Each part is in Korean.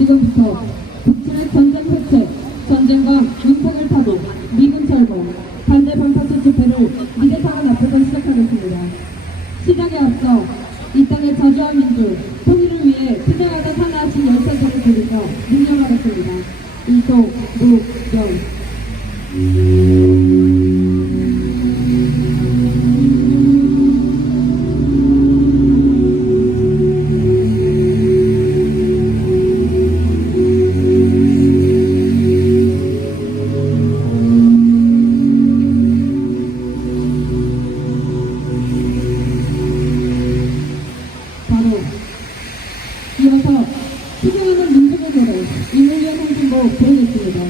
지금부터 북측의 전쟁 해체, 전쟁과 윤석을 타도 미군 철거, 반대 반파수 집회를 미대사관 앞에서 시작하겠습니다. 시작에 앞서 이 땅의 자주와 민주, 통일을 위해 투쟁하다 탄화하신 열사들을 드리며 민정하겠습니다. 이소무경. 이어서 투쟁하는 민족의 노래 이물련 홍진보 부르겠습니다.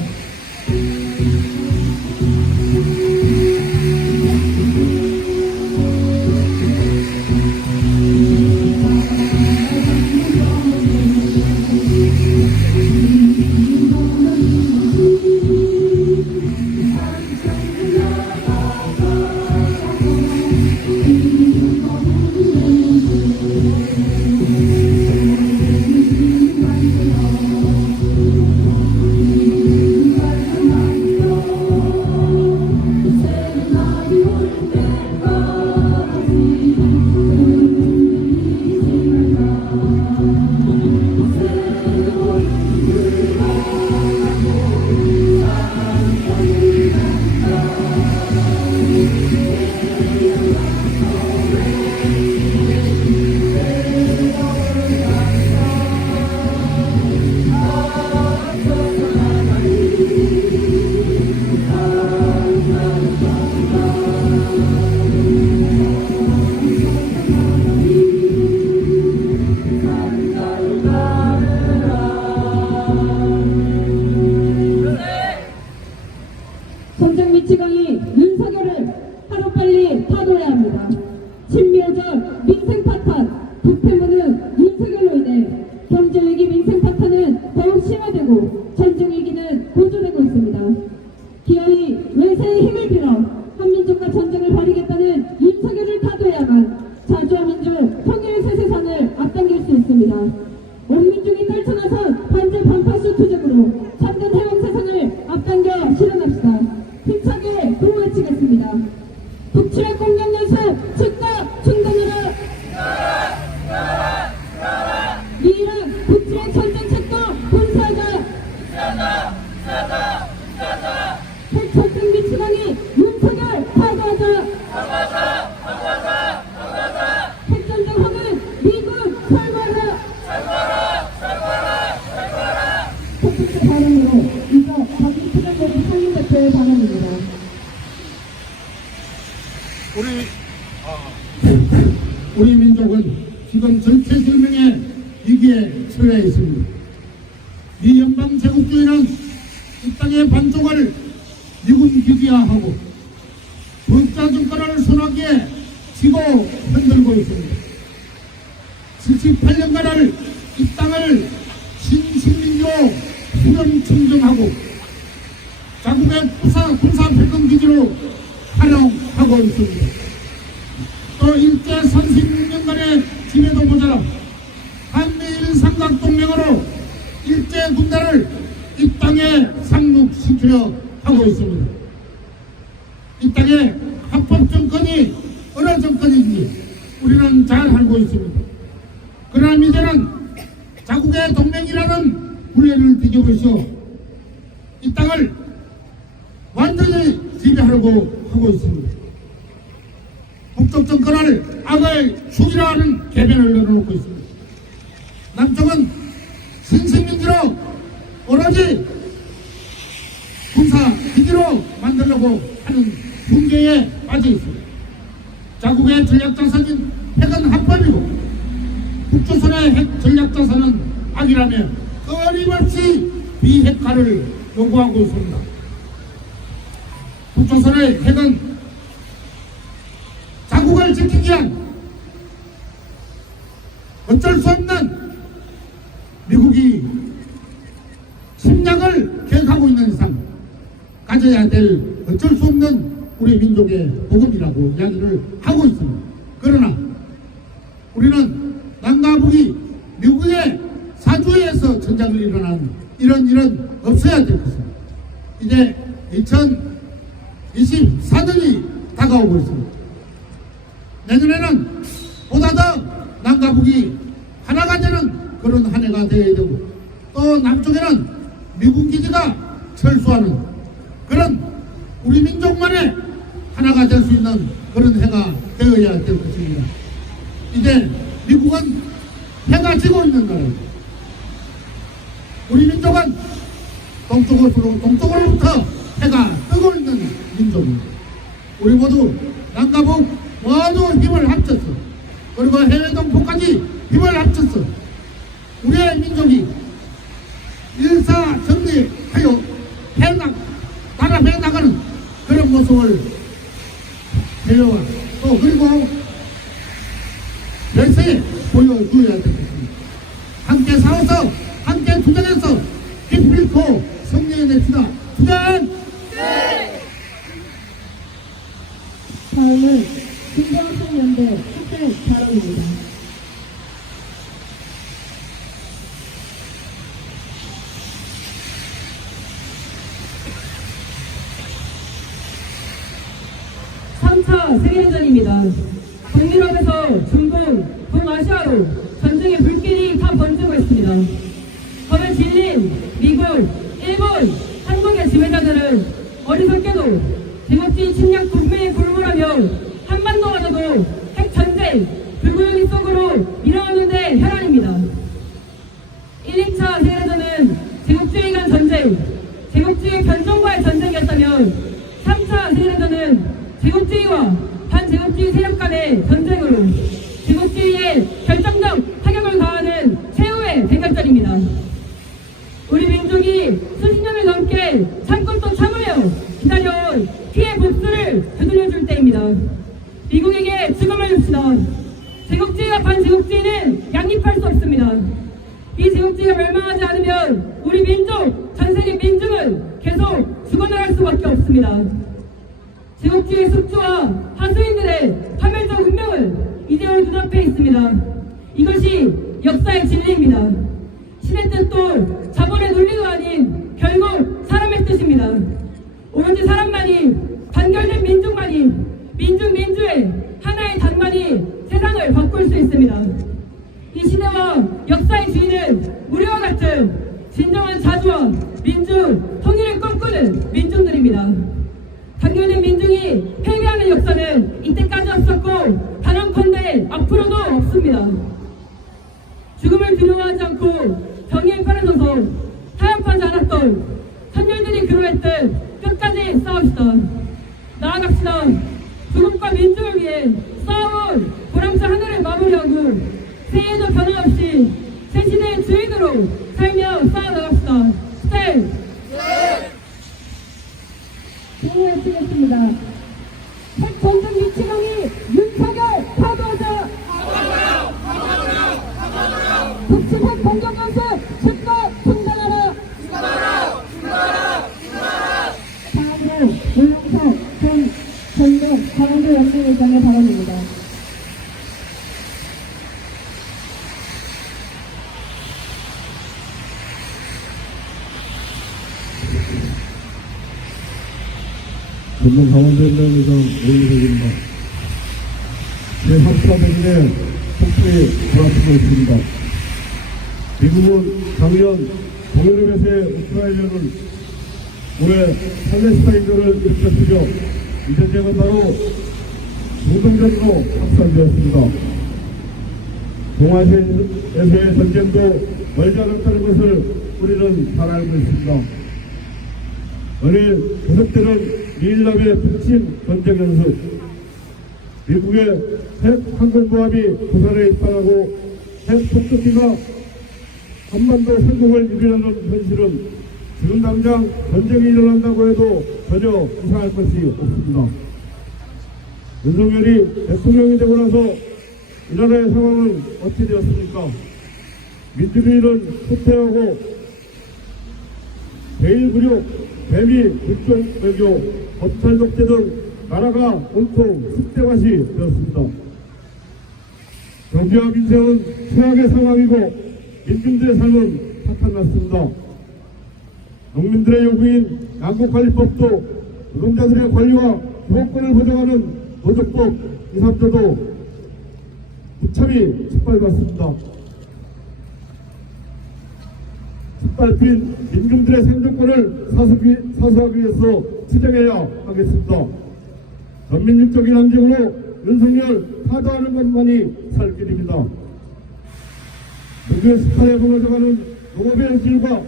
전쟁 미치광이 윤석열을 하루빨리 타도해야 합니다. 친미오적 민생 파탄, 부패문은 윤석열로 인해 경제위기 민생 파탄은 더욱 심화되고 전쟁위기는 고조되고 있습니다. 기어이 외세의 힘을 빌어 한민족과 전쟁을 벌이겠다는 윤석열을 타도해야만 자주와 민주, 통일의 새 세상을 앞당길 수 있습니다. 온 민족이 떨쳐나선 반제 반파수 투쟁으로 참된 해방 세상을 앞당겨 실현합시다. 힘차게 구호외치겠습니다. 북출의 공격연습 즉각 중단하라. 미이랑 북출의 전쟁 책도 본사하자. 핵전쟁 미치광이 윤석열 파괴하자. 핵전쟁 허는 미군 철거하라. 첫 번째 발언으로 이거 박인투쟁모임 상임대표의 발언입니다. 우리 민족은 지금 전체 생명의 위기에 처해 있습니다. 미 연방 제국주의는 이 땅의 반쪽을 미군 기지화하고 독자 정권을 손아귀에 쥐고 흔들고 있습니다. 78년간을 이 땅을 신식민지로 후련 충정하고 자국의 군사필금기지로 활용하고 있습니다. 또 일제 36년간의 지배도 모자라 한미일 삼각동맹으로 일제 군대를 이 땅에 상륙시켜 하고 있습니다. 이 땅에 합법 정권이 어느 정권인지 우리는 잘 알고 있습니다. 그러나 이제는 자국의 동맹이라는 분례를 뒤집으시오 이 땅을 완전히 지배하려고 하고 있습니다. 북쪽 정권을 악의 축이라는 개변을 내려놓고 있습니다. 남쪽은 신식민지로 오로지 군사 기지로 만들려고 하는 분계에 빠져 있습니다. 자국의 전략자산인 핵은 합법이고 북조선의 핵 전략자산은 악이라며 끊임없이 비핵화를 요구하고 있습니다. 북조선의 핵은 자국을 지키기 위한 어쩔 수 없는 미국이 침략을 계획하고 있는 이상 가져야 될 어쩔 수 없는 우리 민족의 복음이라고 이야기를 하고 있습니다. 그러나 우리는 남과 북이 미국의 사주에서 전장을 일어난 이런 일은 없어야 될 것입니다. 이제 2024년이 다가오고 있습니다. 내년에는 보다 더 남과 북이 하나가 되는 그런 한 해가 되어야 되고, 또 남쪽에는 미국 기지가 철수하는 그런 우리 민족만의 하나가 될 수 있는 그런 해가 되어야 될 것입니다. 이제 미국은 해가 지고 있는 나라입니다. 우리 민족은 동쪽으로부터 해가 뜨고 있는 민족입니다. 우리 모두 남과 북 모두 힘을 합쳤어. 그리고 해외 동포까지 힘을 합쳤어. 우리의 민족이 일사정리하여 나라 해나가는 그런 모습을 해와 또 그리고 열세에 보여줘야 될 것입니다. 함께 싸워서 함께 투쟁해서 기필코 승리해냅시다. 투쟁! 다음은 중고학생연대 학생 발언입니다. 세계대전입니다. 북유럽에서 중동, 동아시아로 전쟁의 불길이 다 번지고 있습니다. 검에 질린 미국, 일본, 한국의 지배자들은 어리석게도 제국주의 침략 동맹에 굴물하며 한반도마저도 핵전쟁, 불구덩이 속으로 밀어넣는데 혈안입니다. 1, 2차 세계대전은 제국주의 간 전쟁, 제국주의 변종과의 전쟁이었다면 3차 세계대전은 제국주의와 반제국주의 세력 간의 전쟁으로 제국주의에 결정적 타격을 가하는 최후의 대결전입니다. 우리 민족이 수십 년을 넘게 참고 또 참으며 기다려온 피해 복수를 되돌려줄 때입니다. 미국에게 죽음을 줍시다. 제국주의와 반제국주의는 양립할 수 없습니다. 이 제국주의가 멸망하지 않으면 우리 민족, 전세계 민중은 계속 죽어나갈 수밖에 없습니다. 제국주의 숙주와 하수인들의 파멸적 운명은 이제는 눈앞에 있습니다. 이것이 역사의 진리입니다. 신의 뜻도 자본의 논리도 아닌 결국 사람의 뜻입니다. 오로지 사람만이, 단결된 민족만이, 민주의 하나의 당만이 세상을 바꿀 수 있습니다. 이 시대와 역사의 주인은 우리와 같은 진정한 자주와 민주, 통일을 꿈꾸는 민중들입니다. 단결된 민중이 패배하는 역사는 이때까지 없었고 단언컨대 앞으로도 없습니다. 죽음을 두려워하지 않고 정의의 편에 서서 타협하지 않았던 선열들이 그러했듯 끝까지 싸웁시다. 나아갑시다. 조국과 민중을 위해 싸워온 보람찬 한 해를 마무리하고 새해에도 변함없이 새 시대의 주인으로 살며 쌓아나갑시다. 스텔! 질문을 드리겠습니다. 핵전쟁 미치광이 윤석열 파도하자! 북측 핵 공격 연습 즉각 중단하라! 다음으로 물렁석 전 전북 강원도 연맹회장의 발언입니다. 전북 강원도연맹회장 오일석입니다. 제3사대군의 폭풍이 돌아서고 있습니다. 미국은 작년 동유럽에서의 우크라이나를 올해 팔레스타인전을 일으켰으며 이 전쟁은 바로 중동전으로 확산되었습니다. 동아시아에서의 전쟁도 멀지 않았다는 것을 우리는 잘 알고 있습니다. 오늘 계속되는 미일남의 북침 전쟁 연습, 미국의 핵 항공모함이 부산에 입항하고 핵 폭격기가 한반도 상공을 유린하는 현실은 지금 당장 전쟁이 일어난다고 해도 전혀 이상할 것이 없습니다. 윤석열이 대통령이 되고 나서 이 나라의 상황은 어떻게 되었습니까? 민주주의는 후퇴하고 대일구력, 대미, 국정 외교, 검찰 독재 등 나라가 온통 습대밭이 되었습니다. 경제와 민생은 최악의 상황이고 민중들의 삶은 나타났습니다. 농민들의 요구인 양곡관리법도 노동자들의 권리와 기본권을 보장하는 노조법 2.3조도 무참히 짓밟았습니다. 짓밟힌 임금들의 생존권을 사수하기 위해서 투쟁해야 하겠습니다. 전민족적인 함정으로 윤석열 타도하는 것만이 살 길입니다. 누구의 스타에 무너져가는 농업의 현실과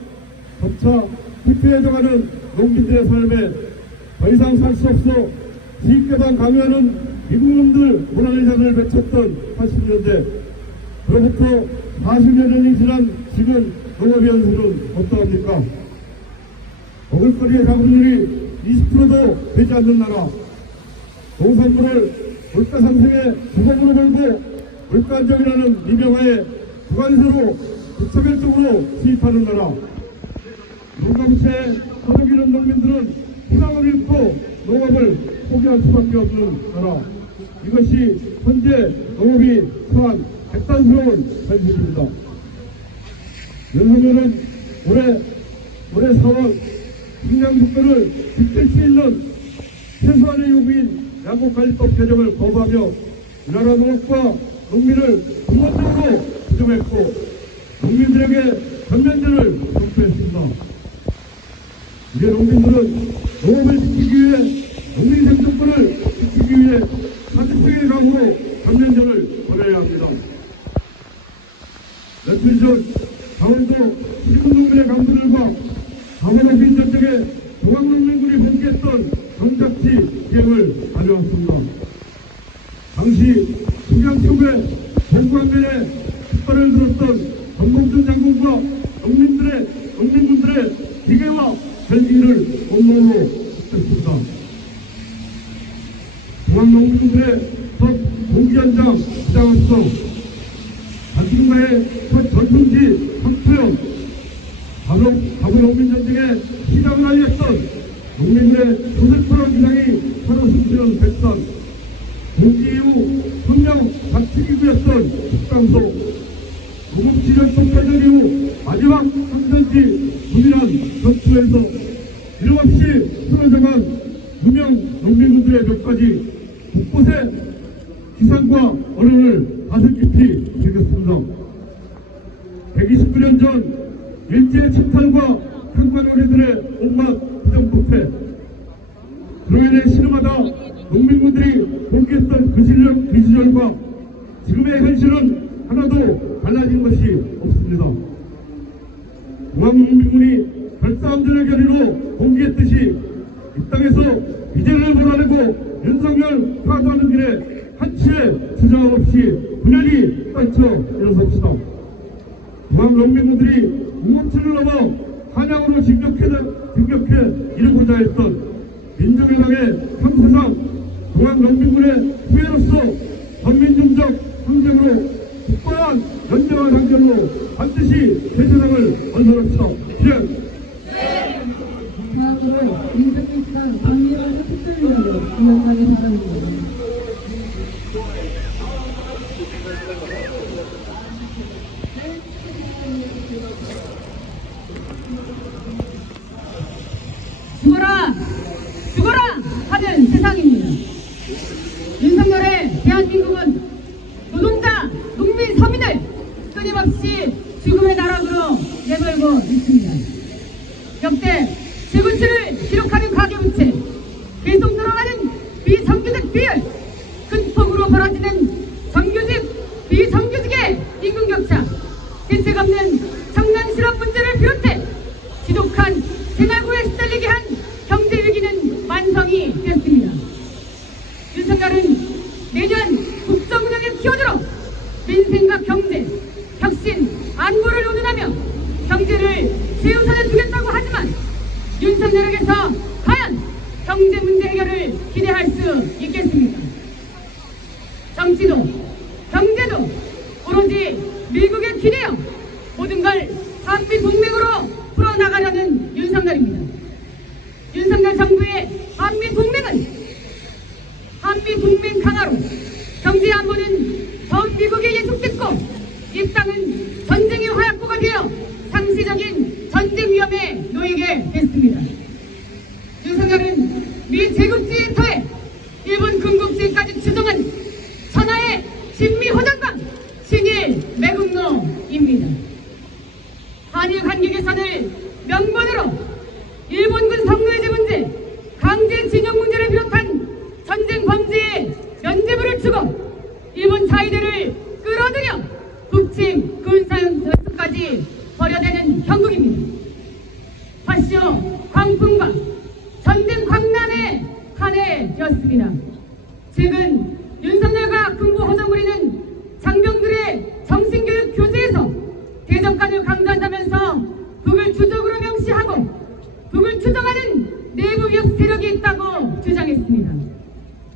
점차 피폐해져가는 농민들의 삶에 더 이상 살 수 없어 지식개방 강요하는 미국놈들 문화의 잔을 맺혔던 80년대, 그로부터 40여 년이 지난 지금 농업의 현실은 어떠합니까? 먹을거리의 자본율이 20%도 되지 않는 나라, 농산물을 물가 상승의 주범으로 걸고 물가 안정이라는 미명하에 부관세로 무차별적으로 수입하는 나라, 농경채에 허덕이는 농민들은 희망을 잃고 농업을 포기할 수밖에 없는 나라, 이것이 현재 농업이 처한 백단스러운 현실입니다. 윤석열은 올해 4월 식량국가를 지킬 수 있는 최소한의 요구인 양곡관리법 개정을 거부하며 우리나라 농업과 농민을 근본적으로 부정했고 농민들에게 전면전을 선포했습니다. 이제 농민들은 농업을 지키기 위해 농민 생존권을 지키기 위해 사직적인 각오로 전면전을 벌여야 합니다. 며칠 전 강원도 시군농민의 강도들과 강원도민 전역에 중앙농민군이 봉기했던 경작지 기행을 다녀왔습니다. 당시 북양쪽에 동광면에 깃발을 들었던 정봉준 장군과 농민군들의 기계와 헬기를 온몸으로 했습니다. 중앙농민군의 첫 봉기현장 시장합성, 단중과의 첫 전통지 석투형, 가부농민전쟁에 시작을 알렸던 농민들의 조세포로 기상이 서로 숨쉬는 백산, 봉기 이후 혁명 자치기구였던 식당소, 농업지전 총파전 이후 마지막 선전지 군이란 전투에서 이름 없이 쓰러져간 무명 농민군들의 벽까지 곳곳에 기상과 어려움을 가슴 깊이 새겼습니다. 129년 전 일제 침탈과 상관어리들의 온갖 부정부패, 그로 인해 신음하다 농민군들이 봉기했던 그 시절과 지금의 현실은 하나도 달라진 것이 없습니다. 중앙농민군이 별싸움전의 결의로 봉기했듯이 이 땅에서 미제를 몰아내고 윤석열 타도하는 길에 한치의 주저함 없이 분열이 떨쳐 일어섭시다. 중앙농민군들이 우물치를 넘어 한양으로 진격해 이루고자 했던 민주개방의 형사상 중앙농민군의 후예로서 전민중적 항쟁으로 국가한 연대와 단결로 반드시 대전함을 건설합시다. 실행! 다음으로 민주평당 박미영 특별위원을 임명하기 바랍니다. 죽어라! 죽어라! 하는 세상입니다. 윤석열의 대한민국은 노동자, 농민, 서민을 끊임없이 죽음의 나락으로 내몰고 있습니다. 역대 최고치를 기록하는 가계부채, 계속 늘어나는 비정규직 비율, 큰 폭으로 벌어지는 정규직, 비정규직의 임금격차, 대책 없는 청년 실업 문제를 비롯해 지독한 생활고에 시달리게 한 경제위기는 완성이 됐습니다. 윤석열은 내년 국정운영의 키워드로 민생과 경제, 혁신, 안보를 논의하며 경제를 최우선에 두겠다고 하지만 윤석열에게서 과연 경제 문제 해결을 기대할 수 있겠습니까? 정치도 경제도 오로지 미국에 기대어 모든 걸 한미 동맹으로 풀어나가려는 윤석열입니다. 윤석열 정부의 한미 동맹은 한미 동맹 강화로 경제 안보는 더욱 미국에 예속됐고 이 땅은 전쟁의 화약고가 되어 상시적인 있습니다. 윤석열은 미 제국주의에 더해 일본 군국주의까지 추종한 천하의 진미호전방 친일 매국노입니다. 한일 관계 개선을 명분으로 일본군 성노예제 문제, 강제징용 문제를 비롯한 전쟁 범죄에 면죄부를 주고 일본 자위대를 끌어들여 북침 군사연습까지 벌여대는 형국입니다. 화시오 광풍과 전쟁 광란에 한해되었습니다. 최근 윤석열과 군부 허정부리는 장병들의 정신교육 교재에서 대적관을 강조한다면서 북을 주적으로 명시하고 북을 추종하는 내부 위협 세력이 있다고 주장했습니다.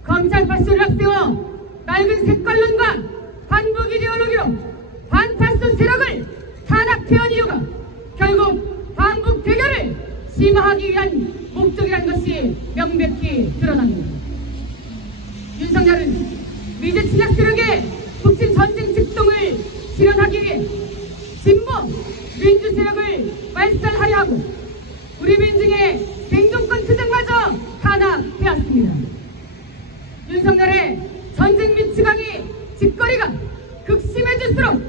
검찰 파쇼를 앞세워 낡은 색깔론과 반북 이데올로기로 반파쇼 세력을 탄압해온 이유가 결국 반북 대결을 심화하기 위한 목적이라는 것이 명백히 드러납니다. 윤석열은 미제 침략 세력의 북침 전쟁 직동을 실현하기 위해 진보 민주 세력을 말살하려 하고 우리 민중의 생존권 투쟁마저 탄압되었습니다. 윤석열의 전쟁 및 지방이 직거리가 극심해질수록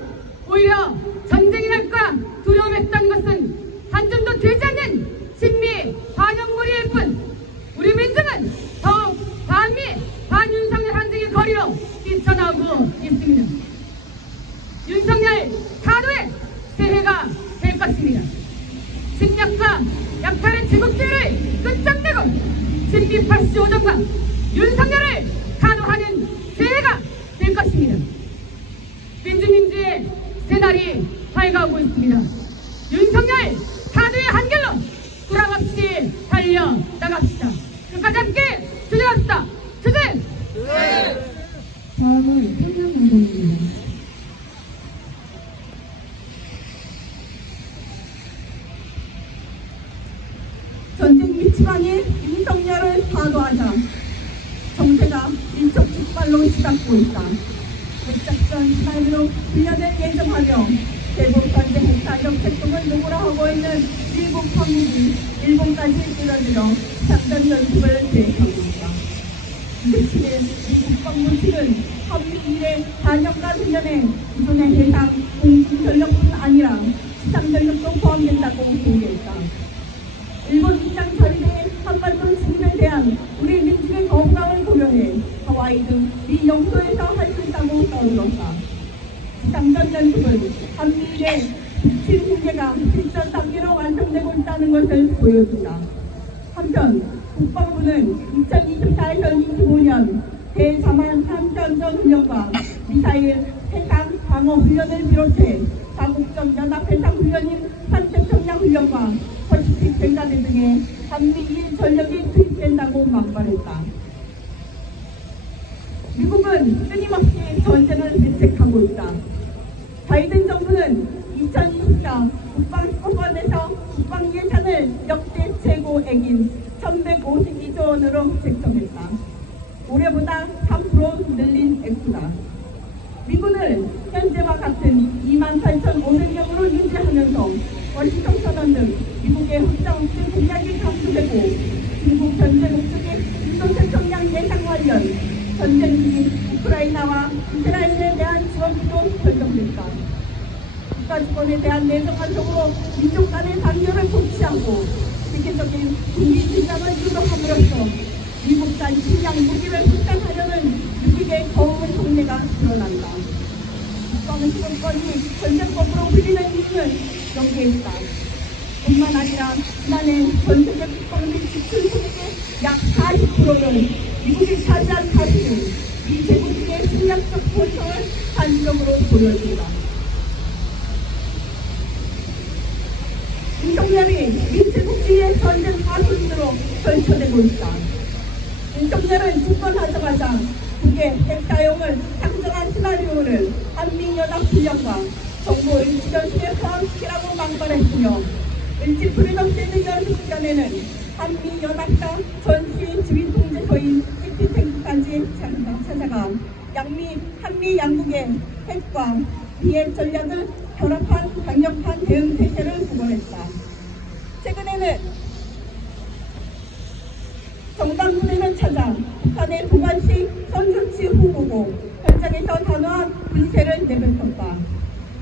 오히려 전쟁이 날까 두려움했던 것은 한 줌도 되지 않는 친미 반영무리일 뿐 우리 민중은 더욱 반미 반윤석열 항쟁의 거리로 뛰쳐나오고 있습니다. 윤석열 타도의 새해가 될 것입니다. 침략과 약탈의 제국주의를 끝장내고 친미 파시 오정과 윤석열을 타도하는 새해가 될 것입니다. 민주민주의 새날이 밝아오고 있습니다. 윤석열 타도의 한결로 불황없이 달려나갑시다. 끝까지 함께 투쟁합시다. 투쟁! 다음은 평양방송입니다. 전쟁 미치방에 윤석열을 타도하자 정세가 일촉즉발로 시작고 있다. 핵작전 스타일로 훈련을 예정하며 대북 전쟁 핵사적 활동을 누구라 하고 있는 미국 한국이 일본까지 끌어들여 작전 연습을 계획하고 있다. 27일 미 국방부 측은 한미 일의 4년간 훈련에 기존의 해상 공중전력뿐 아니라 지상전력도 포함된다고 공개했다. 일본 입장 전대의 한반도 진입에 대한 우리 민중의 건강을 고려해 하와이 등 미 영도에서 할 수 있다고 떠들었다. 지상전 연습은 한미일의 북침 훈계가 실전 단계로 완성되고 있다는 것을 보여준다. 한편 국방부는 2024에서 25년 제3한 한전전 훈련과 미사일 해상 방어 훈련을 비롯해 다국적 연합 해상 훈련인 한태평양 훈련과 퍼시픽 뱅가드 등의 한미일 전력이 투입된다고 막말했다. 미국은 끊임없이 전쟁을 대책하고 있다. 바이든 정부는 2024 국방법안에서 국방 예산을 역대 최고액인 1,152조 원으로 책정했다. 올해보다 3% 늘린 액수다. 미군을 현재와 같은 28,500명으로 유지하면서 월시청 선언 등 미국의 흑자옥진 공약이 감수되고 중국 전제 목적의 인도태평양 예상 관련 전쟁 중인 우크라이나와 이스라엘에 대한 지원도 결정됐다. 국가주권에 대한 내정 활동으로 민족 간의 단결을 고취하고 세계적인 국민 긴장을 유도함으로써 미국산 식량 무기를 확산하려는 미국의 거운 속내가 드러난다. 국방 지원권이 전쟁법으로 흘리는 이유는 여기에 있다. 뿐만 아니라 지난해 전 세계 국방비 지출 소득의 약 40%는 미국이 차지한 가치는 이 제국주의 침략적 본성을 단적으로 보여준다. 윤석열이 미 제국주의의 전쟁 파손으로 결쳐되고 있다. 윤석열은 집권하자마자 북의 핵 사용을 상정한 시나리오를 한미연합훈련과 정보 일치연습에 포함시키라고 막말했으며 일찍 프리덤 세드 연습전에는 한미연합과 전시 지휘통제소인 싱크탱크까지 찾아가 한미 양국의 핵과 비핵 전략을 결합한 강력한 대응 태세를 구걸했다. 최근에는 정당군에는 찾아 북한의 도관식 선조치 후보고 현장에서 단호한 분쇄를 내뱉었다.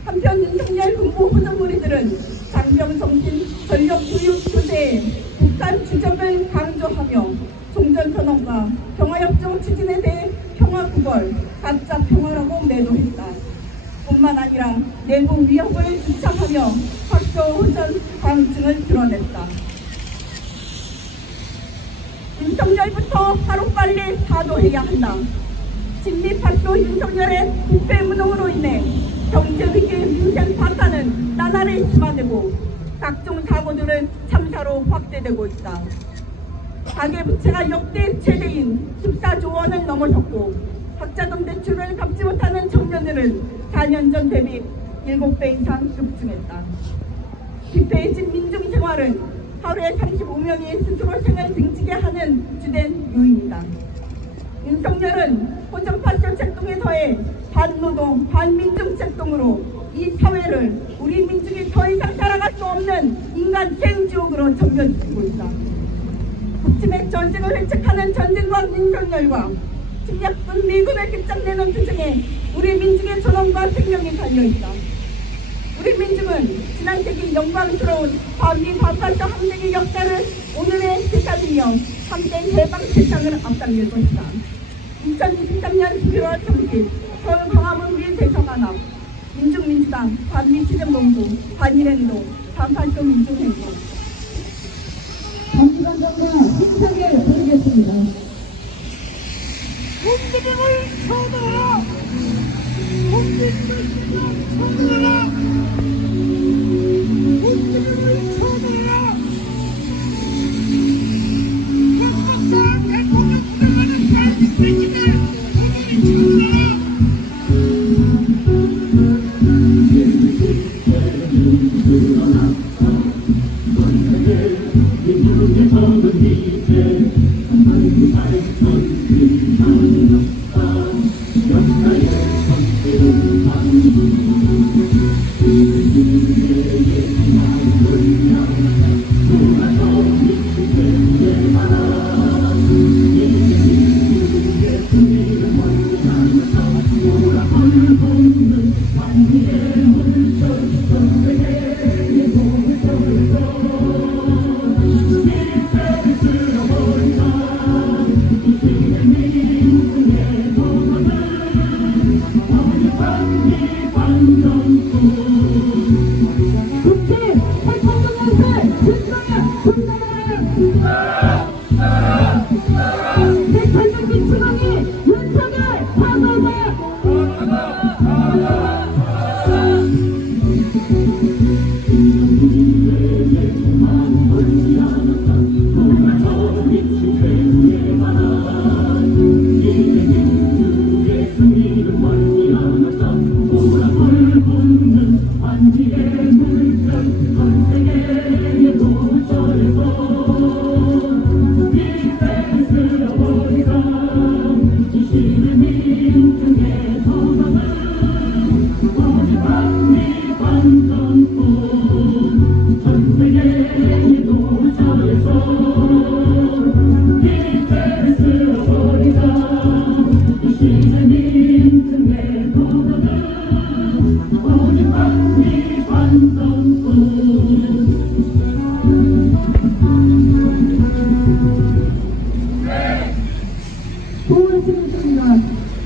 한편 윤석열 군부 후보무리들은 장병 정신 전력 교육 교대에 북한 주적을 강조하며 종전선언과 평화협정 추진에 대해 평화구걸, 가짜 평화라고 매도했다. 뿐만 아니라 내부 위협을 주창하며 확조호전 방증을 드러냈다. 윤석열부터 하루빨리 사도해야 한다. 진리파쇼 윤석열의 국회무능으로 인해 경제위기 민생 파탄은 나날이 심화되고 각종 사고들은 참사로 확대되고 있다. 가계부채가 역대 최대인 14조 원을 넘어섰고 학자금 대출을 갚지 못하는 청년들은 4년 전 대비 7배 이상 급증했다. 피폐해진 민중생활은 하루에 35명이 스스로 생을 등지게 하는 주된 요인이다. 윤석열은 호전파쇼 책동에 더해 반노동, 반민중 책동으로 이 사회를 우리 민중이 더 이상 살아갈 수 없는 인간 생지옥으로 전면시키고 있다. 북침의 전쟁을 회책하는 전쟁광 윤석열과 침략군 미군을 깃장내는 투쟁에 우리 민중의 존엄과 생명이 달려있다. 우리 민중은 지난 세기 영광스러운 반미 반파쇼 항쟁의 역사를 오늘의 되살리며 참된 해방 세상을 앞당길 것이다. 2023년 11월 30일 서울 광화문 위 대성안앞 민중민주당 반미시정본부 반일행동 반파쇼 민중행동 정치관장과 힘차게 부르겠습니다. 국민을 쳐들어라! 국민을 쳐들어라! 국민을 쳐들어라! 박박사 대통령 들어가는 사람이 되시네! 국민이 쳐들어라!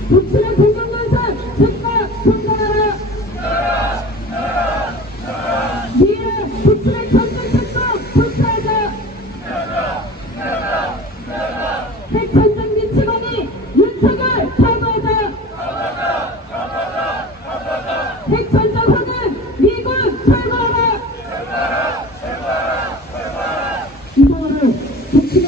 북침의 공정건설 즉각 중단하라. 미래 북침의 전쟁책도 불사하자. 핵전쟁 미치광이 윤석열 사과하자. 핵전쟁하는 미군 철거하라. 이거를 북침의